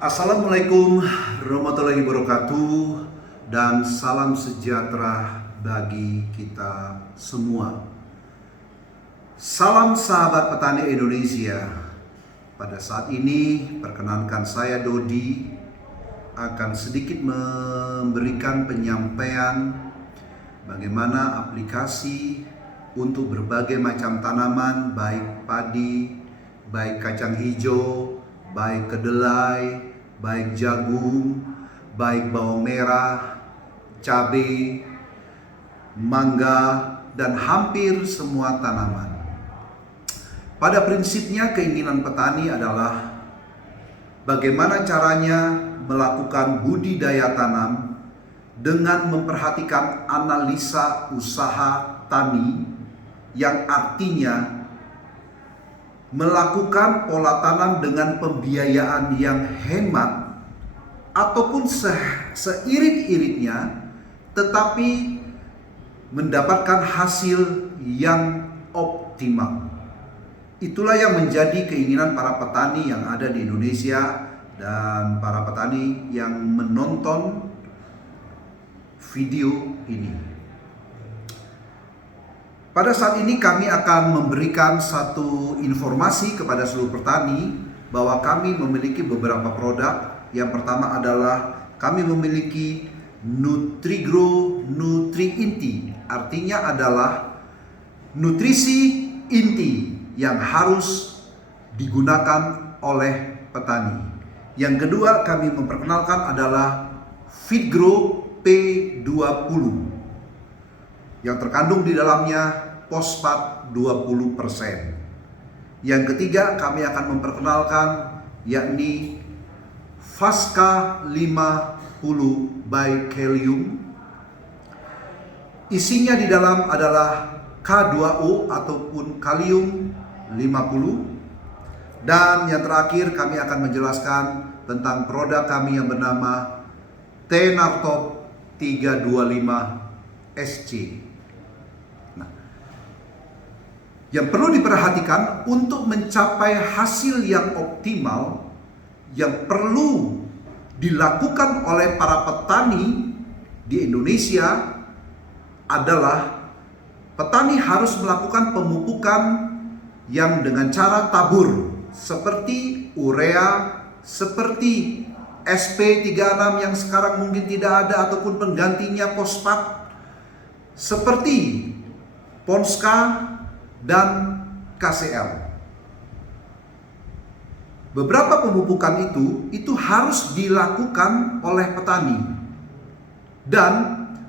Assalamualaikum warahmatullahi wabarakatuh dan salam sejahtera bagi kita semua. Salam sahabat petani Indonesia. Pada saat ini perkenankan saya Dodi akan sedikit memberikan penyampaian bagaimana aplikasi untuk berbagai macam tanaman, baik padi, baik kacang hijau, baik kedelai, baik jagung, baik bawang merah, cabai, mangga, dan hampir semua tanaman. Pada prinsipnya keinginan petani adalah bagaimana caranya melakukan budidaya tanam dengan memperhatikan analisa usaha tani yang artinya melakukan pola tanam dengan pembiayaan yang hemat ataupun seirit-iritnya tetapi mendapatkan hasil yang optimal. Itulah yang menjadi keinginan para petani yang ada di Indonesia dan para petani yang menonton video ini. Pada saat ini kami akan memberikan satu informasi kepada seluruh petani bahwa kami memiliki beberapa produk. Yang pertama adalah kami memiliki NutriGrow Nutri Inti. Artinya adalah nutrisi inti yang harus digunakan oleh petani. Yang kedua kami memperkenalkan adalah FeedGrow P20 yang terkandung di dalamnya fosfat 20%. Yang ketiga kami akan memperkenalkan yakni Fasca 50 by Kalium. Isinya di dalam adalah K2O ataupun kalium 50. Dan yang terakhir kami akan menjelaskan tentang produk kami yang bernama Tenartop 325 SC. Yang perlu diperhatikan untuk mencapai hasil yang optimal yang perlu dilakukan oleh para petani di Indonesia adalah petani harus melakukan pemupukan yang dengan cara tabur seperti urea, seperti SP36 yang sekarang mungkin tidak ada ataupun penggantinya fosfat, seperti Ponska dan KCL. Beberapa pemupukan itu harus dilakukan oleh petani. Dan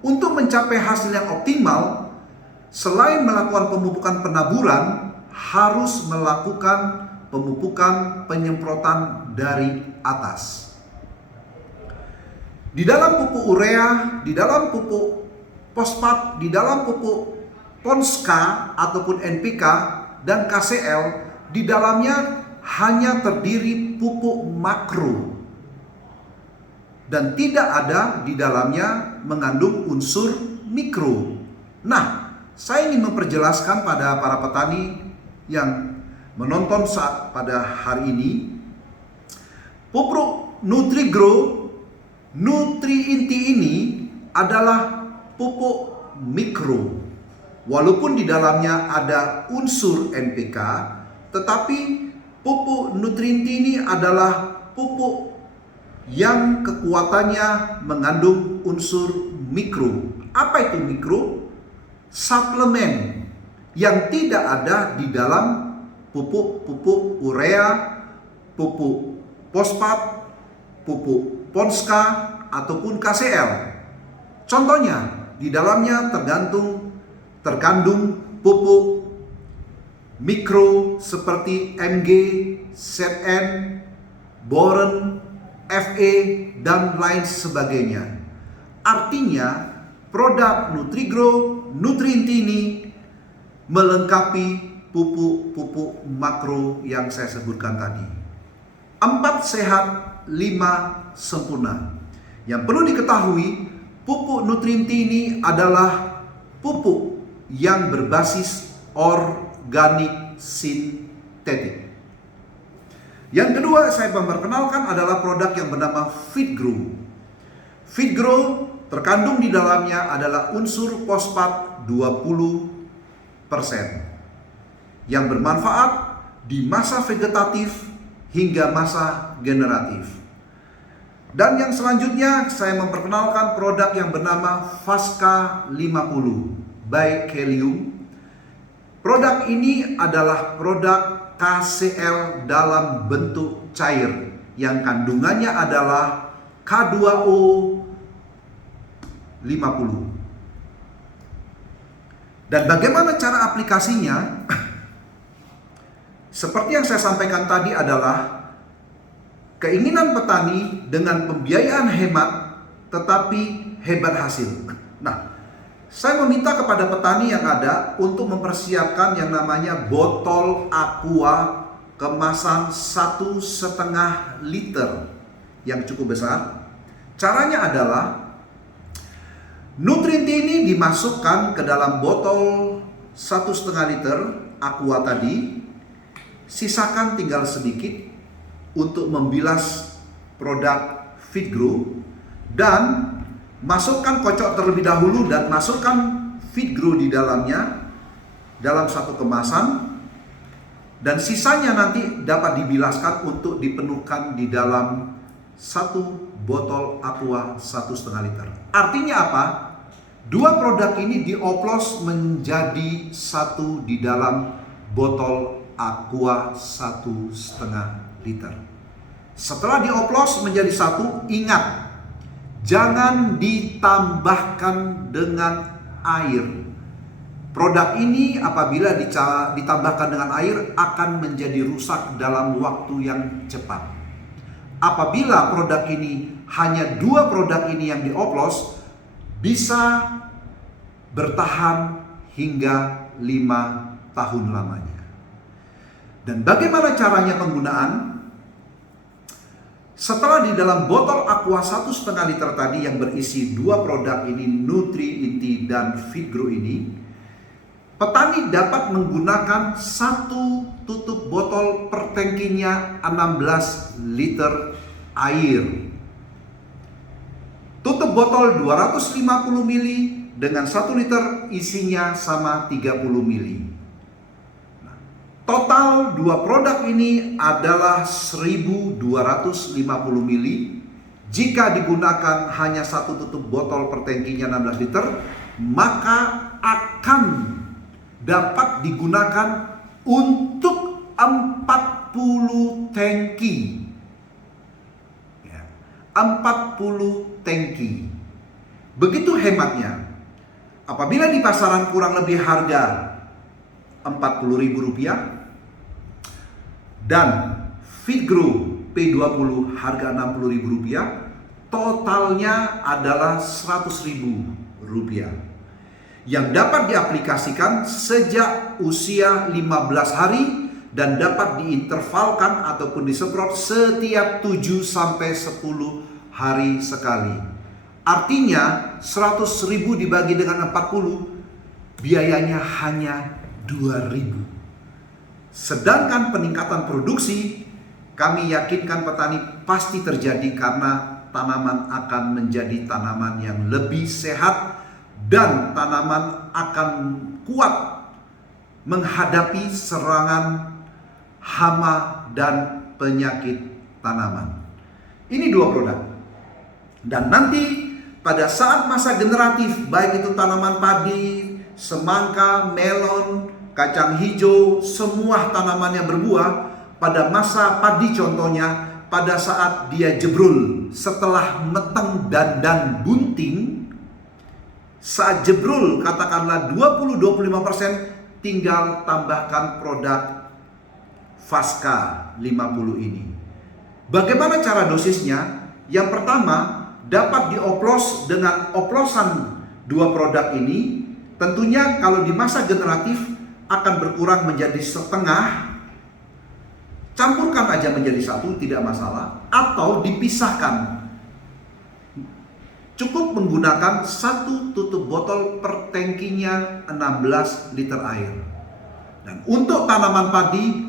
untuk mencapai hasil yang optimal, selain melakukan pemupukan penaburan, harus melakukan pemupukan penyemprotan dari atas. Di dalam pupuk urea, di dalam pupuk fosfat, di dalam pupuk Ponska ataupun NPK dan KCL, di dalamnya hanya terdiri pupuk makro dan tidak ada di dalamnya mengandung unsur mikro. Nah, saya ingin memperjelaskan pada para petani yang menonton pada hari ini, pupuk NutriGrow Nutri Inti ini adalah pupuk mikro. Walaupun di dalamnya ada unsur NPK, tetapi pupuk Nutri Inti ini adalah pupuk yang kekuatannya mengandung unsur mikro. Apa itu mikro? Suplemen yang tidak ada di dalam pupuk urea, pupuk fosfat, pupuk Ponska ataupun KCL. Contohnya, di dalamnya terkandung pupuk mikro seperti Mg, Zn, boron, Fe, dan lain sebagainya. Artinya, produk NutriGrow Nutri Inti ini melengkapi pupuk-pupuk makro yang saya sebutkan tadi. 4 sehat, 5 sempurna. Yang perlu diketahui, pupuk Nutri Inti ini adalah pupuk yang berbasis organik sintetik. Yang kedua saya memperkenalkan adalah produk yang bernama FeedGrow. FeedGrow terkandung di dalamnya adalah unsur fosfat 20% yang bermanfaat di masa vegetatif hingga masa generatif. Dan yang selanjutnya saya memperkenalkan produk yang bernama Fasca 50 by Kelium. Produk ini adalah produk KCl dalam bentuk cair yang kandungannya adalah K2O 50. Dan bagaimana cara aplikasinya? Seperti yang saya sampaikan tadi adalah keinginan petani dengan pembiayaan hemat tetapi hebat hasil. Nah, saya meminta kepada petani yang ada untuk mempersiapkan yang namanya botol aqua kemasan 1,5 liter yang cukup besar. Caranya adalah nutrien ini dimasukkan ke dalam botol 1,5 liter aqua tadi, sisakan tinggal sedikit untuk membilas produk FeedGrow, dan masukkan kocok terlebih dahulu dan masukkan FeedGrow di dalamnya dalam satu kemasan, dan sisanya nanti dapat dibilaskan untuk dipenuhkan di dalam satu botol aqua 1,5 liter. Artinya apa? Dua produk ini dioplos menjadi satu di dalam botol aqua 1,5 liter. Setelah dioplos menjadi satu, ingat, jangan ditambahkan dengan air. Produk ini apabila ditambahkan dengan air akan menjadi rusak dalam waktu yang cepat. Apabila produk ini hanya dua produk ini yang dioplos, bisa bertahan hingga 5 tahun lamanya. Dan bagaimana caranya penggunaan? Setelah di dalam botol aqua 1,5 liter tadi yang berisi dua produk ini, Nutri Inti dan FeedGrow ini, petani dapat menggunakan satu tutup botol per tangkinya 16 liter air. Tutup botol 250 ml dengan 1 liter isinya sama 30 ml. Total dua produk ini adalah 1.250 ml. Jika digunakan hanya satu tutup botol per tangkinya 16 liter, maka akan dapat digunakan untuk 40 tangki. 40 tangki. Begitu hematnya. Apabila di pasaran kurang lebih harga Rp40.000 dan FeedGrow P20 harga Rp60.000, totalnya adalah Rp100.000 yang dapat diaplikasikan sejak usia 15 hari dan dapat diintervalkan ataupun disemprot setiap 7 sampai 10 hari sekali. Artinya 100.000 dibagi dengan 40, biayanya hanya 2.000. Sedangkan peningkatan produksi, kami yakinkan petani pasti terjadi karena tanaman akan menjadi tanaman yang lebih sehat dan tanaman akan kuat menghadapi serangan hama dan penyakit tanaman. Ini dua produk. Dan nanti pada saat masa generatif, baik itu tanaman padi, semangka, melon, kacang hijau, semua tanaman yang berbuah, pada masa padi contohnya, pada saat dia jebrul setelah meteng dan bunting, saat jebrul katakanlah 20-25%, tinggal tambahkan produk Fasca 50 ini. Bagaimana cara dosisnya? Yang pertama, dapat dioplos dengan oplosan dua produk ini. Tentunya kalau di masa generatif akan berkurang menjadi setengah. Campurkan aja menjadi satu, tidak masalah. Atau dipisahkan. Cukup menggunakan satu tutup botol per tangkinya 16 liter air. Dan untuk tanaman padi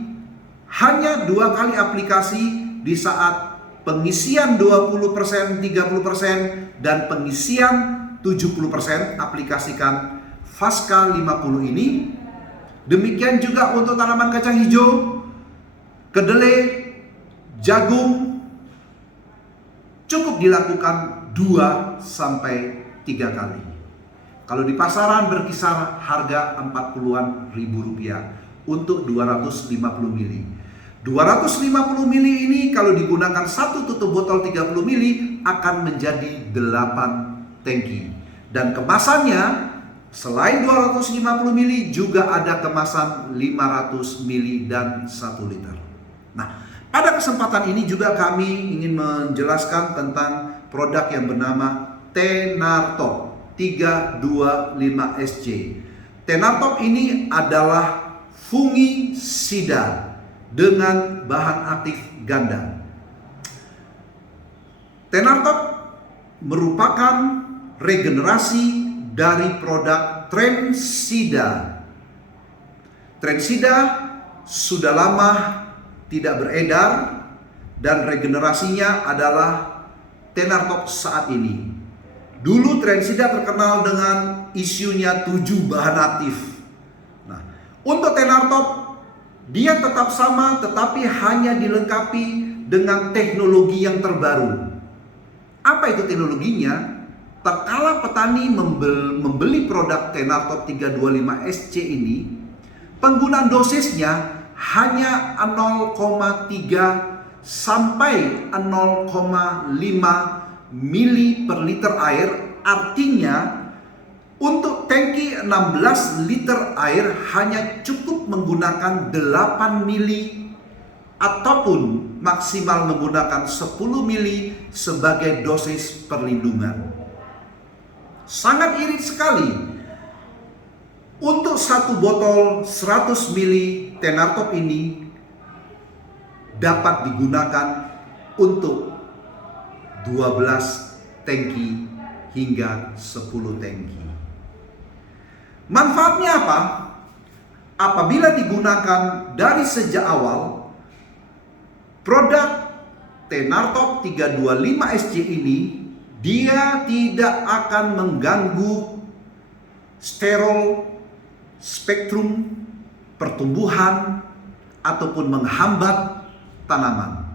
hanya 2 kali aplikasi di saat pengisian 20%, 30%, dan pengisian 70%. Aplikasikan Faska 50 ini. Demikian juga untuk tanaman kacang hijau, kedelai, jagung, cukup dilakukan 2 sampai 3 kali. Kalau di pasaran berkisar harga 40-an ribu rupiah untuk 250 mili. 250 mili ini kalau digunakan satu tutup botol 30 mili akan menjadi 8 tangki. Dan kemasannya selain 250 mili juga ada kemasan 500 mili dan 1 liter. Nah, pada kesempatan ini juga kami ingin menjelaskan tentang produk yang bernama Tenartop 325SC. Tenartop ini adalah fungisida dengan bahan aktif ganda. Tenartop merupakan regenerasi dari produk Trensida. Trensida sudah lama tidak beredar dan regenerasinya adalah Tenartop saat ini. Dulu Trensida terkenal dengan isunya 7 bahan aktif. Nah, untuk Tenartop dia tetap sama tetapi hanya dilengkapi dengan teknologi yang terbaru. Apa itu teknologinya? Tatkala petani membeli produk Tenartop 325SC ini, penggunaan dosisnya hanya 0,3 sampai 0,5 mili per liter air. Artinya untuk tangki 16 liter air hanya cukup menggunakan 8 mili ataupun maksimal menggunakan 10 mili sebagai dosis perlindungan. Sangat irit sekali. Untuk satu botol 100 mili Tenartop ini dapat digunakan untuk 12 tangki hingga 10 tangki. Manfaatnya apa? Apabila digunakan dari sejak awal, produk Tenartop 325SC ini dia tidak akan mengganggu sterol spektrum pertumbuhan ataupun menghambat tanaman.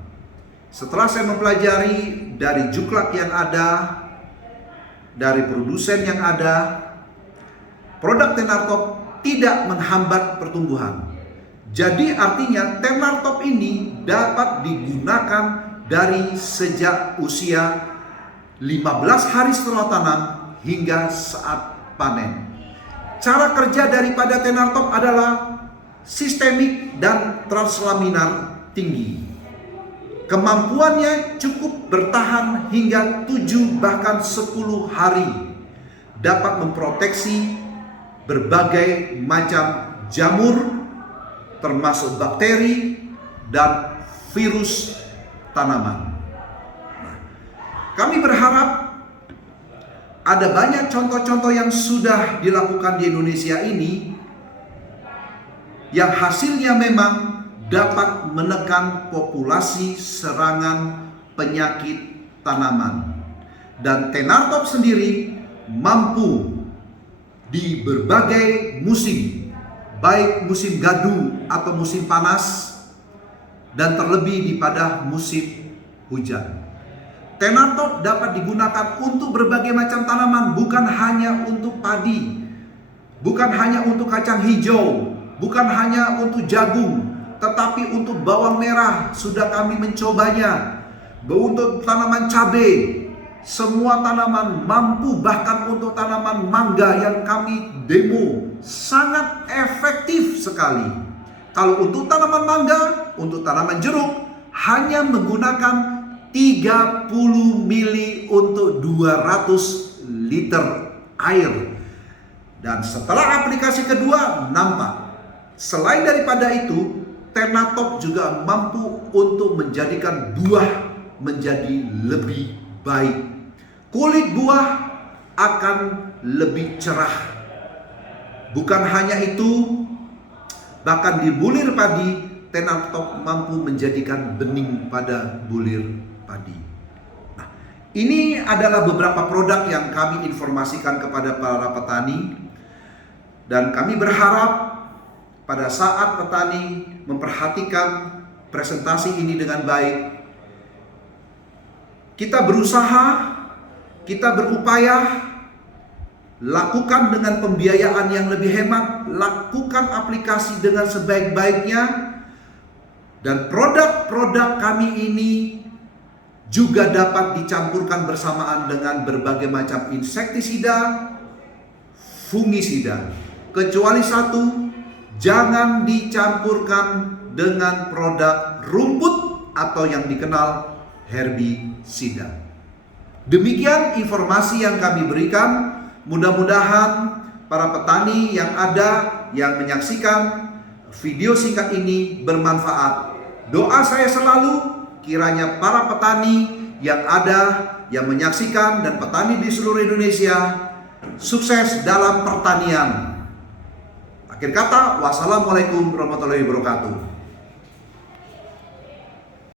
Setelah saya mempelajari dari juklak yang ada, dari produsen yang ada, produk Tenartop tidak menghambat pertumbuhan. Jadi artinya Tenartop ini dapat digunakan dari sejak usia 15 hari setelah tanam hingga saat panen. Cara kerja daripada Tenartop adalah sistemik dan translaminar tinggi. Kemampuannya cukup bertahan hingga 7 bahkan 10 hari. Dapat memproteksi berbagai macam jamur termasuk bakteri dan virus tanaman. Kami berharap ada banyak contoh-contoh yang sudah dilakukan di Indonesia ini yang hasilnya memang dapat menekan populasi serangan penyakit tanaman. Dan Tenartop sendiri mampu di berbagai musim, baik musim gaduh atau musim panas, dan terlebih pada musim hujan. Tenartop dapat digunakan untuk berbagai macam tanaman, bukan hanya untuk padi, bukan hanya untuk kacang hijau, bukan hanya untuk jagung, tetapi untuk bawang merah sudah kami mencobanya. Untuk tanaman cabai, semua tanaman mampu, bahkan untuk tanaman mangga yang kami demo sangat efektif sekali. Kalau untuk tanaman mangga, untuk tanaman jeruk hanya menggunakan 30 mili untuk 200 liter air. Dan setelah aplikasi kedua nampak, selain daripada itu, Tenartop juga mampu untuk menjadikan buah menjadi lebih baik. Kulit buah akan lebih cerah. Bukan hanya itu, bahkan di bulir padi Tenartok mampu menjadikan bening pada bulir padi. Nah, ini adalah beberapa produk yang kami informasikan kepada para petani, dan kami berharap pada saat petani memperhatikan presentasi ini dengan baik, kita berusaha, kita berupaya, lakukan dengan pembiayaan yang lebih hemat, lakukan aplikasi dengan sebaik-baiknya, dan produk-produk kami ini juga dapat dicampurkan bersamaan dengan berbagai macam insektisida, fungisida. Kecuali satu, jangan dicampurkan dengan produk rumput atau yang dikenal herbisida. Demikian informasi yang kami berikan. Mudah-mudahan para petani yang ada, yang menyaksikan video singkat ini bermanfaat. Doa saya selalu kiranya para petani yang ada, yang menyaksikan, dan petani di seluruh Indonesia sukses dalam pertanian. Akhir kata, wassalamualaikum warahmatullahi wabarakatuh.